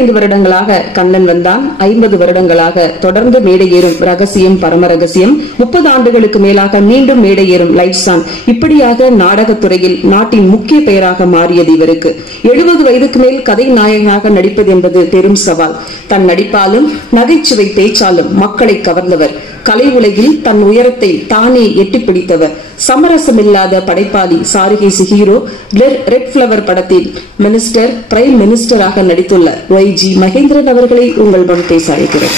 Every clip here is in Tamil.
25 வருடங்களாக கண்ணன் வந்தான், 50 வருடங்களாக தொடர்ந்து மேடை ஏறும் ரகசியம் பரம ரகசியம், 30 ஆண்டுகளுக்கு மேலாக மீண்டும் மேடை ஏறும் லைட்ஸ் ஆன். இப்படியாக நாடகத்துறையில் நாட்டின் முக்கிய பெயராக மாறியது இவருக்கு. 70 வயதுக்கு மேல் கதை நாயகனாக நடிப்பது என்பது பெரும் சவால். தன் நடிப்பாலும் நகைச்சுவை பேச்சாலும் மக்களை கவர்ந்தவர். கலை உலகில் தன் உயரத்தை தானே எட்டிப்பிடித்தவர். சமரசமில்லாத படைப்பாளி, சாருகேசி ஹீரோ, ரெட் பிளவர் படத்தில் மினிஸ்டர், பிரைம் மினிஸ்டராக நடித்துள்ள YG மகேந்திரன் அவர்களை உங்கள் முன் பேச அழைக்கிறேன்.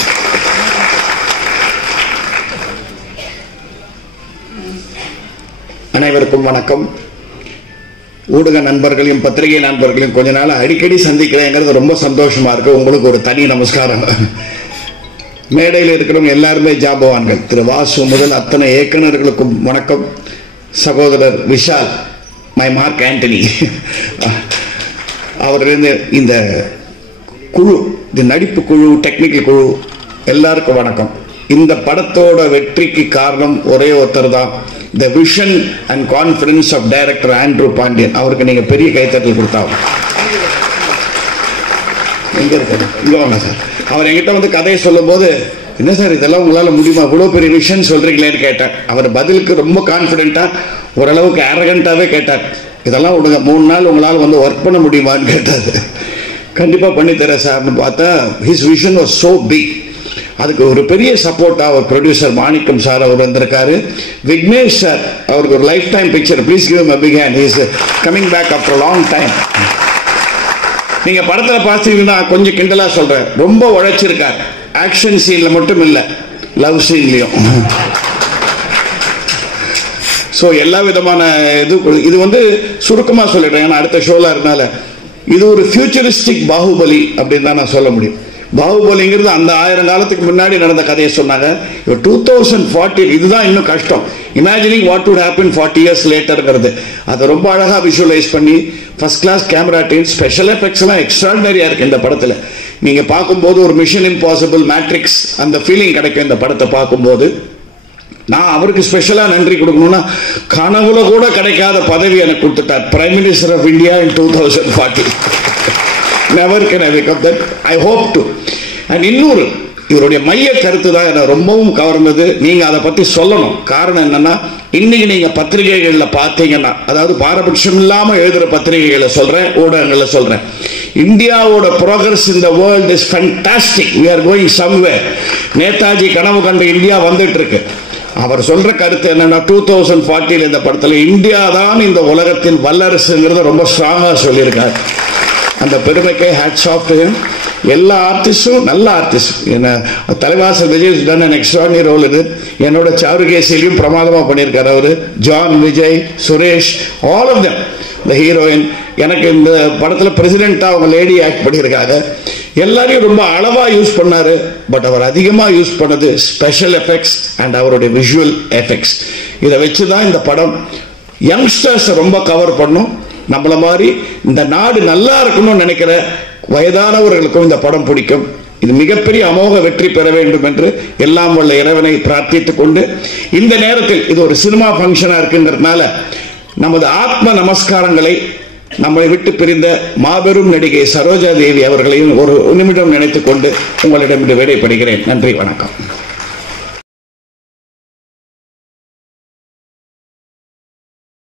அனைவருக்கும் வணக்கம். ஊடக நண்பர்களையும் பத்திரிகை நண்பர்களையும் கொஞ்ச நாள் அடிக்கடி சந்திக்கிறேங்கிறது ரொம்ப சந்தோஷமா இருக்கு. உங்களுக்கு ஒரு தனி நமஸ்காரம். மேடையில் இருக்கிறவங்க எல்லாருமே ஜாபவான்கள். திரு வாசு முதல் அத்தனை இயக்குநர்களுக்கும் வணக்கம். சகோதரர் விஷால், மை மார்க் ஆண்டனி அவரிலிருந்து இந்த குழு, இந்த நடிப்பு குழு, டெக்னிக்கல் குழு எல்லாருக்கும் வணக்கம். இந்த படத்தோட வெற்றிக்கு காரணம் ஒரே ஒருத்தர் தான். The vision and confidence of director Andrew Pandian. அவருக்கு நீங்க பெரிய கைத்தட்டல் கொடுத்தாங்க. எங்க இருக்காரு? இங்க வாங்க சார். அவர் என்கிட்ட வந்து கதையை சொல்லும் போது, என்ன சார் இதெல்லாம் உங்களால முடியுமா, இவ்வளவு பெரிய விஷயம் சொல்றீங்களேன்னு கேட்டார். அவர் பதிலுக்கு ரொம்ப கான்பிடென்டா, ஓரளவுக்கு அரகண்டாவே கேட்டார். இதெல்லாம் விடுங்க, 3 நாள் உங்களால் வந்து ஒர்க் பண்ண முடியுமான்னு கேட்டாரு. கண்டிப்பா பண்ணி தரேன் சார்னு பார்த்தா, his vision was so big. அதுக்கு ஒரு பெரிய சப்போர்ட்டா அவர் ப்ரொடியூசர் மாணிக்கம் சார் அவர் வந்திருக்காரு. விக்னேஷ் சார், அவருக்கு ஒரு life time picture, please give him a big hand. He is coming back after a long time. நீங்க படத்துல பார்த்தீங்கன்னா கொஞ்சம் கிண்டலா சொல்றேன், ரொம்ப உழைச்சிருக்கார். ஆக்ஷன் சீன்ல மட்டும் இல்ல, லவ் சீன்லயும். சோ எல்லா விதமான இது வந்து சுருக்கமா சொல்லிடுறேன், ஏன்னா அடுத்த ஷோல இருந்தால இது ஒரு ஃபியூச்சரிஸ்டிக் பாகுபலி அப்படின்னு தான் நான் சொல்ல முடியும். பாகுபலிங்கிறது அந்த 1000 காலத்துக்கு முன்னாடி நடந்த கதையை சொன்னாங்க. 2040 இதுதான் இன்னும் கஷ்டம். Imagining what would happen 40 years லேட்டர்ங்கிறது அதை ரொம்ப அழகா விஷுவலைஸ் பண்ணி first class camera team, special effects எல்லாம் எக்ஸ்ட்ராடினரியா இருக்கு இந்த படத்துல. நீங்க பார்க்கும்போது ஒரு மிஷன் இம்பாசிபிள், மேட்ரிக்ஸ் அந்த ஃபீலிங் கிடைக்கும் இந்த படத்தை பார்க்கும்போது. நான் அவருக்கு ஸ்பெஷலா நன்றி கொடுக்கணும்னா, கனவுல கூட கிடைக்காத பதவி எனக்கு கொடுத்துட்டார், prime minister of India in 2040. Never can I wake up that. I hope to. And இன்னொரு இவருடைய மைய கருத்து தான் என்ன ரொம்பவும் கவர்ந்தது. நீங்க அதை பத்தி சொல்லணும். காரணம் என்னன்னா, இன்னைக்கு நீங்க பத்திரிகைகள்ல பார்த்தீங்கன்னா, அதாவது பாரபட்சம் இல்லாம எழுதுற பத்திரிகைகளை சொல்றேன், ஊடகங்கள்ல சொல்றேன், இந்தியாவோட progress in the world is fantastic, we are going somewhere. Netaji கனவு கண்ட இந்தியா வந்துட்டு இருக்கு. அவர் சொல்ற கருத்து என்னன்னா, 2040 இந்த படத்துல இந்தியா தான் இந்த உலகத்தின் வல்லரசுங்கிறத ரொம்ப ஸ்ட்ராங்கா சொல்லியிருக்காரு. அந்த பெருமைக்கே ஹேட்ஸ் ஆஃப் டு ஹிம். எல்லா ஆர்டிஸ்டும் நல்ல ஆர்டிஸ்ட். என்ன Thalaivasal Vijay done an extraordinary role இது. என்னோட சாருகேசிலையும் பிரமாதமா பண்ணியிருக்காரு அவரு. John, Vijay, Suresh, all of them, the heroine. எனக்கு இந்த படத்துல பிரசிடென்டா அவங்க லேடி ஆக்ட் பண்ணியிருக்காங்க. எல்லாரையும் ரொம்ப அளவா யூஸ் பண்ணாரு. பட் அவர் அதிகமா யூஸ் பண்ணது ஸ்பெஷல் எஃபெக்ட்ஸ் அண்ட் அவருடைய விஷுவல் எஃபெக்ட்ஸ். இதை வச்சுதான் இந்த படம் யங்ஸ்டர்ஸ் ரொம்ப கவர் பண்ணும். நம்மள மாதிரி இந்த நாடு நல்லா இருக்கணும்னு நினைக்கிற வயதானவர்களுக்கும் இந்த படம் பிடிக்கும். இது மிகப்பெரிய அமோக வெற்றி பெற வேண்டும் என்று எல்லாம் வல்ல இறைவனை பிரார்த்தித்துக் கொண்டு, இந்த நேரத்தில் இது ஒரு சினிமா பங்கனா இருக்கின்றதுனால நமது ஆத்ம நமஸ்காரங்களை நம்மை விட்டு பிரிந்த மாபெரும் நடிகை சரோஜா தேவி அவர்களையும் ஒரு நிமிடம் நினைத்துக் கொண்டு உங்களிடம் விடைபெறுகிறேன். நன்றி, வணக்கம்.